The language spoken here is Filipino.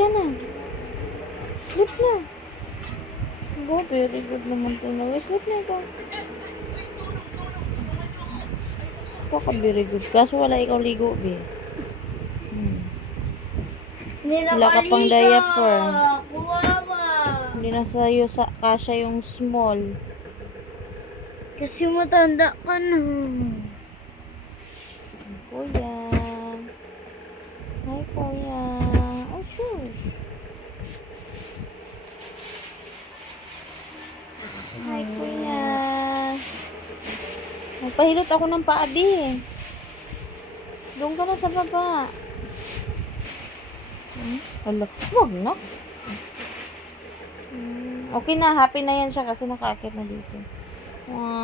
ka na. Sleep na. Go, very good naman to na. Sleep na ikaw. Ikaw ka very good. Kaso wala ikaw ligo, be. Wala ka pang diaper. Kuwawa. Hindi na sa'yo kasya yung small. Kasi matanda ka na. Kuya. Hi, kuya. Oh, sure. Hi, kuya. Magpahilot ako ng paabi. Doon ka na sa baba. Hala, wag na. Okay na, happy na yan siya kasi nakaakit na dito. Wow.